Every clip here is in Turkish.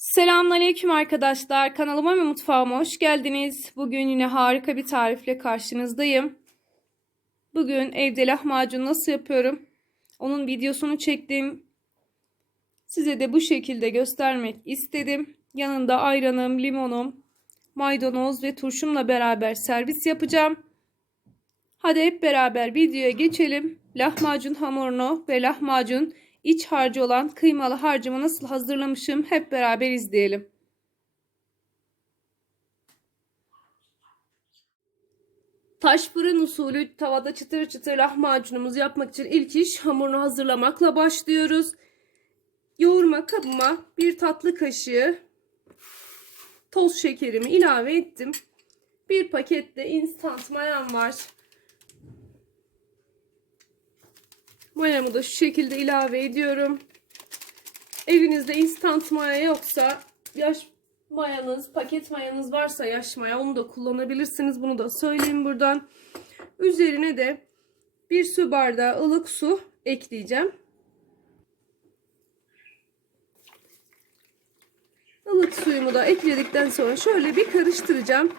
Selamünaleyküm arkadaşlar. Kanalıma ve mutfağıma hoş geldiniz. Bugün yine harika bir tarifle karşınızdayım. Bugün evde lahmacun nasıl yapıyorum? Onun videosunu çektim. Size de bu şekilde göstermek istedim. Yanında ayranım, limonum, maydanoz ve turşumla beraber servis yapacağım. Hadi hep beraber videoya geçelim. Lahmacun hamurunu ve lahmacun iç harcı olan kıymalı harcımı nasıl hazırlamışım hep beraber izleyelim. Taş fırın usulü tavada çıtır çıtır lahmacunumuzu yapmak için ilk iş hamurunu hazırlamakla başlıyoruz. Yoğurma kabıma bir tatlı kaşığı toz şekerimi ilave ettim. Bir pakette instant mayam var. Mayamı da şu şekilde ilave ediyorum. Evinizde instant maya yoksa yaş mayanız, paket mayanız varsa yaş maya onu da kullanabilirsiniz. Bunu da söyleyeyim buradan. Üzerine de bir su bardağı ılık su ekleyeceğim. Ilık suyumu da ekledikten sonra şöyle bir karıştıracağım.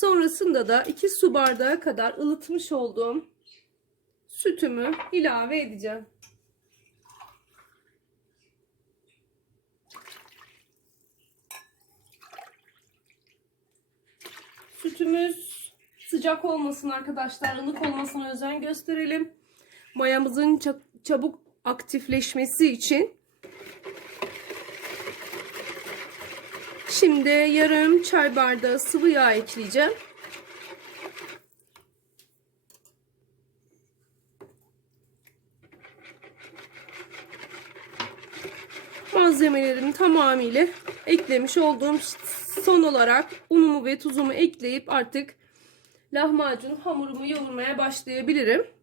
Sonrasında da 2 su bardağı kadar ılıtmış olduğum sütümü ilave edeceğim. Sütümüz sıcak olmasın arkadaşlar. ılık olmasına özen gösterelim. Mayamızın çabuk aktifleşmesi için Şimdi yarım çay bardağı sıvı yağ ekleyeceğim. Malzemelerimi tamamıyla eklemiş olduğum son olarak unumu ve tuzumu ekleyip artık lahmacun hamurumu yoğurmaya başlayabilirim.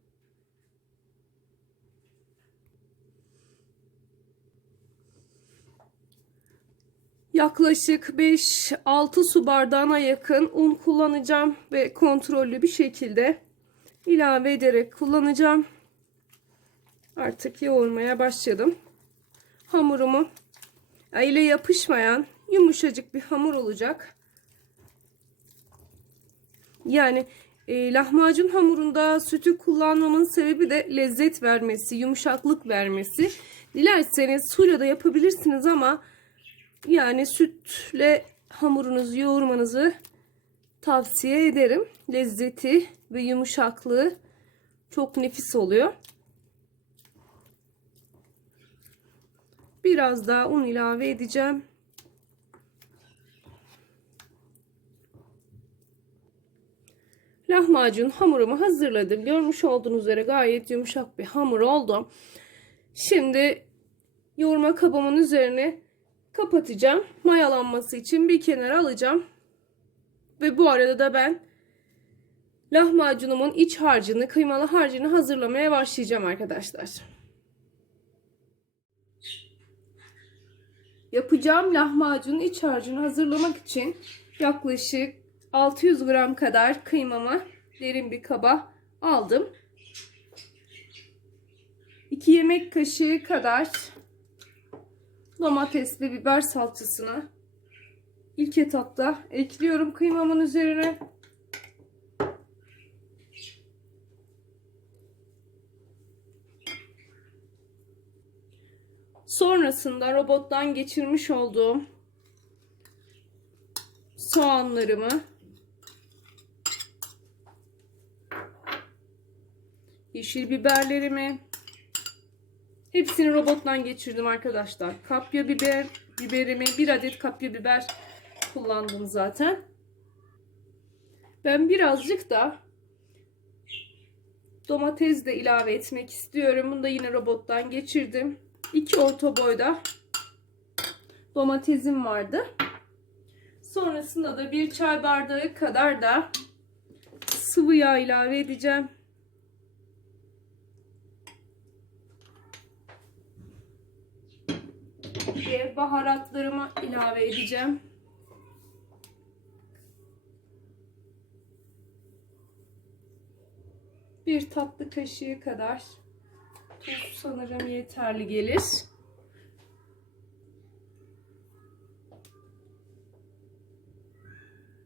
Yaklaşık 5-6 su bardağına yakın un kullanacağım ve kontrollü bir şekilde ilave ederek kullanacağım. Artık yoğurmaya başladım. Hamurumu ile yapışmayan yumuşacık bir hamur olacak. Yani e, lahmacun hamurunda sütü kullanmamın sebebi de lezzet vermesi, yumuşaklık vermesi. Dilerseniz suyla da yapabilirsiniz ama yani sütle hamurunuzu yoğurmanızı tavsiye ederim. Lezzeti ve yumuşaklığı çok nefis oluyor. Biraz daha un ilave edeceğim. Lahmacun hamurumu hazırladım. Görmüş olduğunuz üzere gayet yumuşak bir hamur oldu. Şimdi yoğurma kabımın üzerine kapatacağım. Mayalanması için bir kenara alacağım. Ve bu arada da ben lahmacunumun iç harcını, kıymalı harcını hazırlamaya başlayacağım arkadaşlar. Yapacağım lahmacunun iç harcını hazırlamak için yaklaşık 600 gram kadar kıymamı derin bir kaba aldım. 2 yemek kaşığı kadar domates ve biber salçasını ilk etapta ekliyorum kıymamın üzerine. Sonrasında robottan geçirmiş olduğum soğanlarımı yeşil biberlerimi Hepsini robottan geçirdim arkadaşlar. Kapya biber, biberimi bir adet kapya biber kullandım zaten. Ben birazcık da domates de ilave etmek istiyorum. Bunu da yine robottan geçirdim. 2 orta boyda domatesim vardı. Sonrasında da bir çay bardağı kadar da sıvı yağ ilave edeceğim. Diye baharatlarımı ilave edeceğim. Bir tatlı kaşığı kadar tuz sanırım yeterli gelir.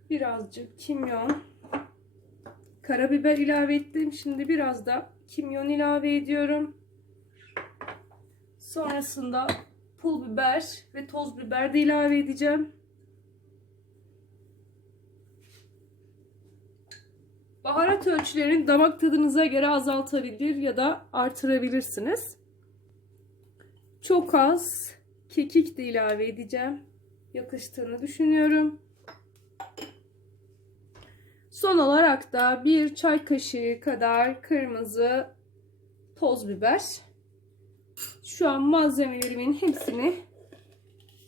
Birazcık kimyon. Karabiber ilave ettim. Şimdi biraz da kimyon ilave ediyorum. Sonrasında pul biber ve toz biber de ilave edeceğim. Baharat ölçülerini damak tadınıza göre azaltabilir ya da artırabilirsiniz. Çok az kekik de ilave edeceğim. Yakıştığını düşünüyorum. Son olarak da bir çay kaşığı kadar kırmızı toz biber. Şu an malzemelerimin hepsini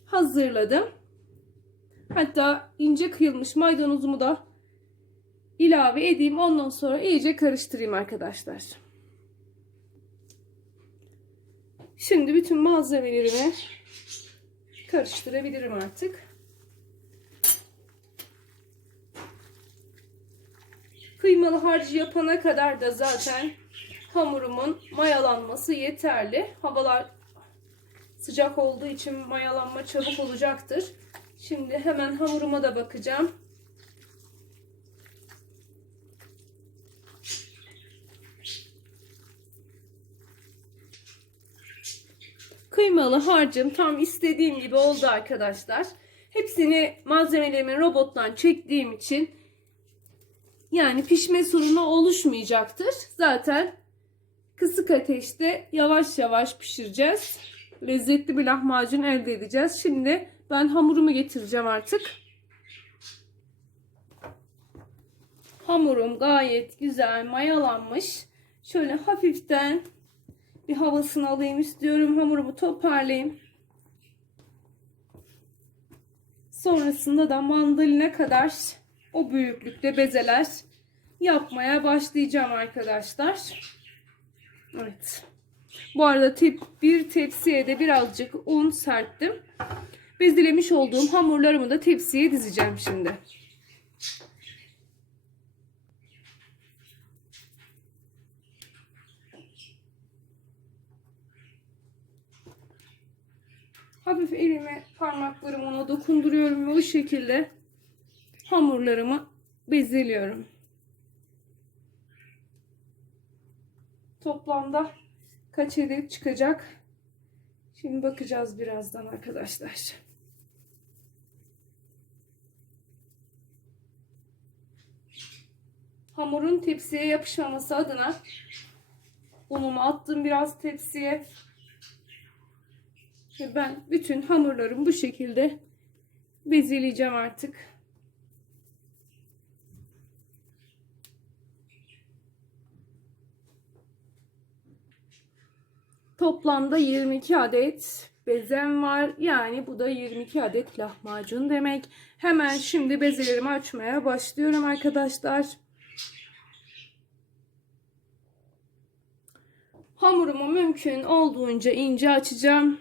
hazırladım. Hatta ince kıyılmış maydanozumu da ilave edeyim. Ondan sonra iyice karıştırayım arkadaşlar. Şimdi bütün malzemelerimi karıştırabilirim artık. Kıymalı harcı yapana kadar da zaten hamurumun mayalanması yeterli. Havalar sıcak olduğu için mayalanma çabuk olacaktır. Şimdi hemen hamuruma da bakacağım. Kıymalı harcım tam istediğim gibi oldu arkadaşlar. Hepsini malzemelerimi robottan çektiğim için yani pişme sorunu oluşmayacaktır. Zaten kısık ateşte yavaş yavaş pişireceğiz. Lezzetli bir lahmacun elde edeceğiz. Şimdi ben hamurumu getireceğim artık. Hamurum gayet güzel mayalanmış. Şöyle hafiften bir havasını alayım istiyorum. Hamurumu toparlayayım. Sonrasında da mandalina kadar o büyüklükte bezeler yapmaya başlayacağım arkadaşlar. Evet. Bu arada tep bir tepsiye de birazcık un serptim. Bezelemiş olduğum hamurlarımı da tepsiye dizeceğim şimdi. Hafif elime parmaklarımı ona dokunduruyorum ve o şekilde hamurlarımı bezeliyorum. Toplamda kaç adet çıkacak? Şimdi bakacağız birazdan arkadaşlar. Hamurun tepsiye yapışmaması adına unumu attım biraz tepsiye. Ve ben bütün hamurlarımı bu şekilde bezeleyeceğim artık. Toplamda 22 adet bezem var. Yani bu da 22 adet lahmacun demek. Hemen şimdi bezelerimi açmaya başlıyorum arkadaşlar. Hamurumu mümkün olduğunca ince açacağım.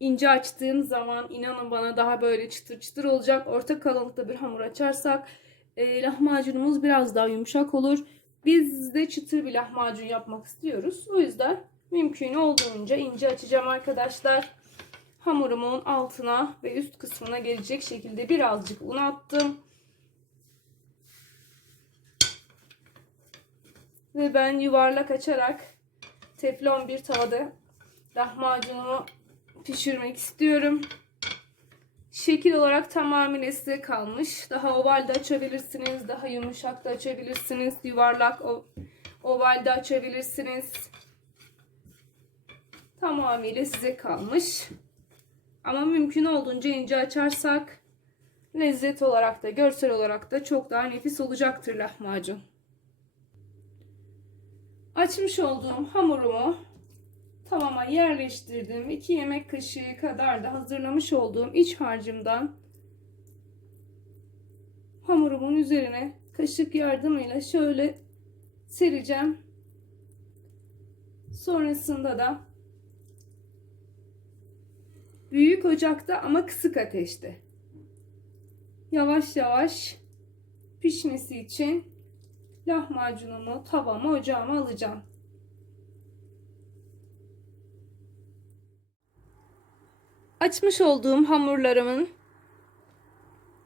İnce açtığım zaman inanın bana daha böyle çıtır çıtır olacak. Orta kalınlıkta bir hamur açarsak e, lahmacunumuz biraz daha yumuşak olur. Biz de çıtır bir lahmacun yapmak istiyoruz. O yüzden mümkün olduğunca ince açacağım arkadaşlar. Hamurumun altına ve üst kısmına gelecek şekilde birazcık un attım. Ve ben yuvarlak açarak teflon bir tavada lahmacunumu pişirmek istiyorum. Şekil olarak tamamıyla size kalmış. Daha oval de açabilirsiniz. Daha yumuşak da açabilirsiniz. Yuvarlak oval de açabilirsiniz. Tamamıyla size kalmış. Ama mümkün olduğunca ince açarsak lezzet olarak da görsel olarak da çok daha nefis olacaktır lahmacun. Açmış olduğum hamurumu tavama yerleştirdim. 2 yemek kaşığı kadar da hazırlamış olduğum iç harcımdan hamurumun üzerine kaşık yardımıyla şöyle sereceğim. Sonrasında da büyük ocakta ama kısık ateşte yavaş yavaş pişmesi için lahmacunumu tavama ocağıma alacağım. Açmış olduğum hamurlarımın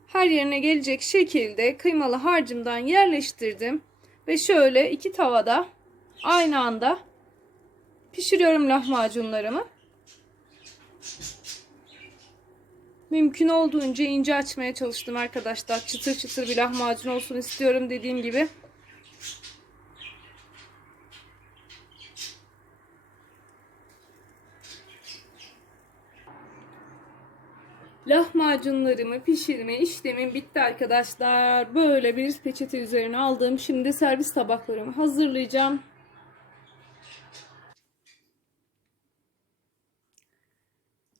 her yerine gelecek şekilde kıymalı harcımdan yerleştirdim. Ve şöyle iki tavada aynı anda pişiriyorum lahmacunlarımı. Mümkün olduğunca ince açmaya çalıştım arkadaşlar. Çıtır çıtır bir lahmacun olsun istiyorum dediğim gibi. Lahmacunlarımı pişirme işlemim bitti arkadaşlar. Böyle bir peçete üzerine aldım. Şimdi servis tabaklarımı hazırlayacağım.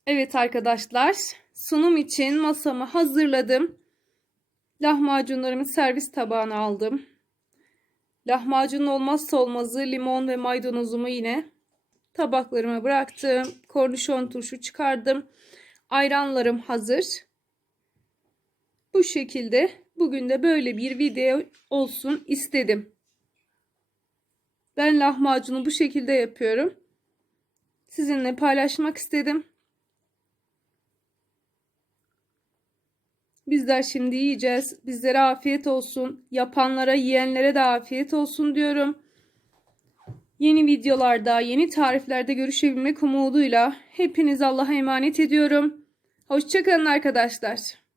Evet arkadaşlar, sunum için masamı hazırladım. Lahmacunlarımı servis tabağına aldım. Lahmacunun olmazsa olmazı limon ve maydanozumu yine tabaklarıma bıraktım. Kornişon turşu çıkardım. Ayranlarım hazır. Bu şekilde bugün de böyle bir video olsun istedim. Ben lahmacunu bu şekilde yapıyorum. Sizinle paylaşmak istedim. Bizler şimdi yiyeceğiz. Bizlere afiyet olsun. Yapanlara, yiyenlere de afiyet olsun diyorum. Yeni videolarda, yeni tariflerde görüşebilmek umuduyla hepiniz Allah'a emanet ediyorum. Hoşçakalın arkadaşlar.